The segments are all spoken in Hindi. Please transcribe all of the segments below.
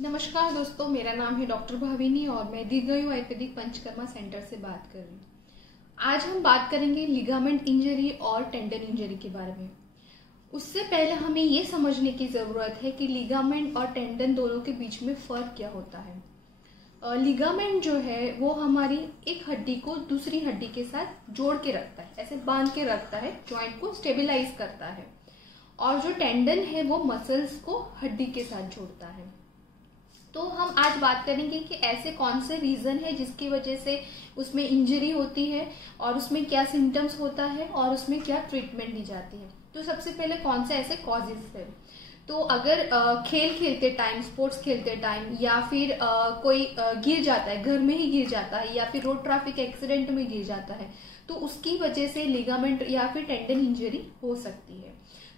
नमस्कार दोस्तों, मेरा नाम है डॉक्टर भाविनी और मैं दीर्घायु आयुर्वेदिक पंचकर्मा सेंटर से बात कर रही हूँ। आज हम बात करेंगे लिगामेंट इंजरी और टेंडन इंजरी के बारे में। उससे पहले हमें ये समझने की ज़रूरत है कि लिगामेंट और टेंडन दोनों के बीच में फ़र्क क्या होता है। लिगामेंट जो है वो हमारी एक हड्डी को दूसरी हड्डी के साथ जोड़ के रखता है, ऐसे बांध के रखता है, जॉइंट को स्टेबलाइज करता है। और जो टेंडन है वो मसल्स को हड्डी के साथ जोड़ता है। तो हम आज बात करेंगे कि ऐसे कौन से रीजन है जिसकी वजह से उसमें इंजरी होती है और उसमें क्या सिम्टम्स होता है और उसमें क्या ट्रीटमेंट दी जाती है। तो सबसे पहले कौन से ऐसे कॉजेज है। तो अगर खेल खेलते टाइम, स्पोर्ट्स खेलते टाइम या फिर कोई गिर जाता है, घर में ही गिर जाता है या फिर रोड ट्रैफिक एक्सीडेंट में गिर जाता है, तो उसकी वजह से लिगामेंट या फिर टेंडन इंजरी हो सकती है।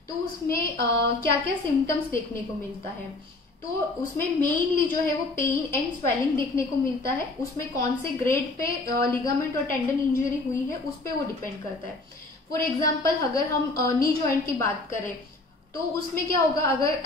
तो उसमें क्या क्या सिम्टम्स देखने को मिलता है। तो उसमें मेनली जो है वो पेन एंड स्वेलिंग देखने को मिलता है। उसमें कौन से ग्रेड पे लिगामेंट और टेंडन इंजरी हुई है उस पे वो डिपेंड करता है। फॉर एग्जांपल अगर हम नी जॉइंट की बात करें तो उसमें क्या होगा, अगर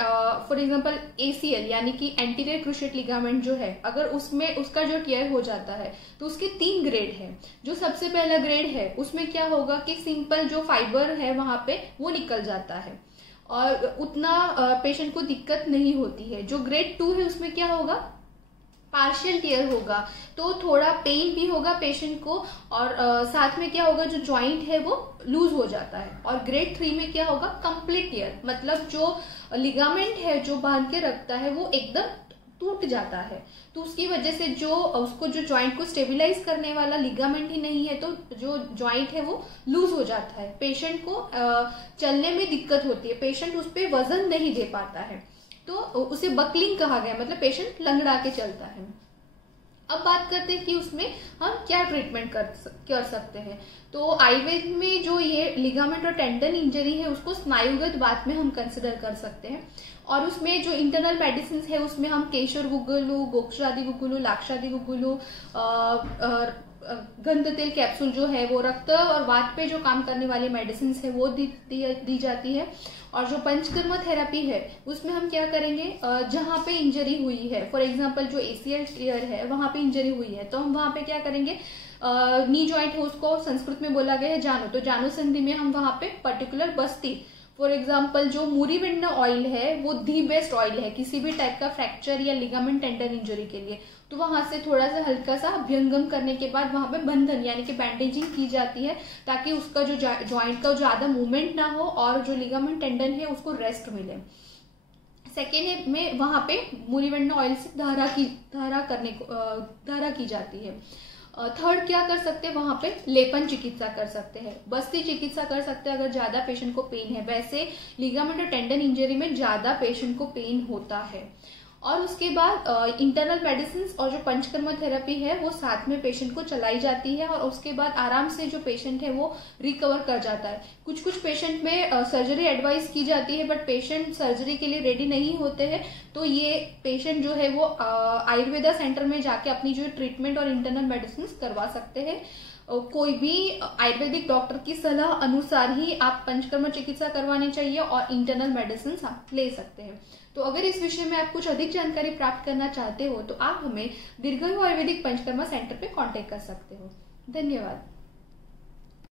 फॉर एग्जांपल एसीएल यानी कि एंटीरियर क्रूशिएट लिगामेंट जो है, अगर उसमें उसका जो टियर हो जाता है तो उसके 3 ग्रेड है। जो सबसे पहला ग्रेड है उसमें क्या होगा कि सिंपल जो फाइबर है वहां पे वो निकल जाता है और उतना पेशेंट को दिक्कत नहीं होती है। जो ग्रेड 2 है उसमें क्या होगा, पार्शियल टियर होगा, तो थोड़ा पेन भी होगा पेशेंट को और साथ में क्या होगा, जो जॉइंट है वो लूज हो जाता है। और ग्रेड 3 में क्या होगा, कंप्लीट टियर, मतलब जो लिगामेंट है जो बांध के रखता है वो एकदम टूट जाता है। तो उसकी वजह से जो उसको जो जॉइंट को स्टेबलाइज करने वाला लिगामेंट ही नहीं है, तो जो जॉइंट है वो लूज हो जाता है। पेशेंट को चलने में दिक्कत होती है, पेशेंट उस पर वजन नहीं दे पाता है, तो उसे बकलिंग कहा गया, मतलब पेशेंट लंगड़ा के चलता है। अब बात करते हैं कि उसमें हम क्या ट्रीटमेंट कर सकते हैं। तो आयुर्वेद में जो ये लिगामेंट और टेंडन इंजरी है उसको स्नायुगत बात में हम कंसिडर कर सकते हैं। और उसमें जो इंटरनल मेडिसिन है उसमें हम केशर गुग्गुलू, गोक्षादि गुग्गुलू, लाक्षादि गुग्गुलू, गंध तेल कैप्सूल जो है वो रक्त और वात पे जो काम करने वाली मेडिसिन है वो दी जाती है। और जो पंचकर्मा थेरेपी है उसमें हम क्या करेंगे, जहां पे इंजरी हुई है, फॉर एग्जांपल जो एसीएल टियर है वहां पे इंजरी हुई है, तो हम वहां पे क्या करेंगे, नी जॉइंट है उसको संस्कृत में बोला गया है जानो, तो जानो संधि में हम वहां पे पर्टिकुलर बस्ती, फॉर एग्जाम्पल जो मूरीविंड ऑयल है वो दी बेस्ट ऑयल है किसी भी टाइप का फ्रैक्चर या लिगामेंट टेंडन इंजरी के लिए। तो वहां से थोड़ा सा हल्का सा अभ्यंगम करने के बाद वहां पे बंधन यानी कि बैंडेजिंग की जाती है, ताकि उसका जो जॉइंट का ज्यादा मूवमेंट ना हो और जो लिगामेंट टेंडन है उसको रेस्ट मिले। सेकेंड में वहां पे मूरीविंड ऑयल से धारा की जाती है। थर्ड क्या कर सकते हैं, वहां पे लेपन चिकित्सा कर सकते हैं, बस्ती चिकित्सा कर सकते हैं अगर ज्यादा पेशेंट को पेन है। वैसे लिगामेंट और टेंडन इंजरी में ज्यादा पेशेंट को पेन होता है। और उसके बाद इंटरनल मेडिसिन और जो पंचकर्मा थेरेपी है वो साथ में पेशेंट को चलाई जाती है और उसके बाद आराम से जो पेशेंट है वो रिकवर कर जाता है। कुछ कुछ पेशेंट में सर्जरी एडवाइस की जाती है, बट पेशेंट सर्जरी के लिए रेडी नहीं होते हैं, तो ये पेशेंट जो है वो आयुर्वेदा सेंटर में जाके अपनी जो ट्रीटमेंट और इंटरनल मेडिसिन करवा सकते हैं। कोई भी आयुर्वेदिक डॉक्टर की सलाह अनुसार ही आप पंचकर्मा चिकित्सा करवानी चाहिए और इंटरनल मेडिसिन आप ले सकते हैं। तो अगर इस विषय में आप कुछ अधिक जानकारी प्राप्त करना चाहते हो तो आप हमें दीर्घायु आयुर्वेदिक पंचकर्मा सेंटर पे कांटेक्ट कर सकते हो। धन्यवाद।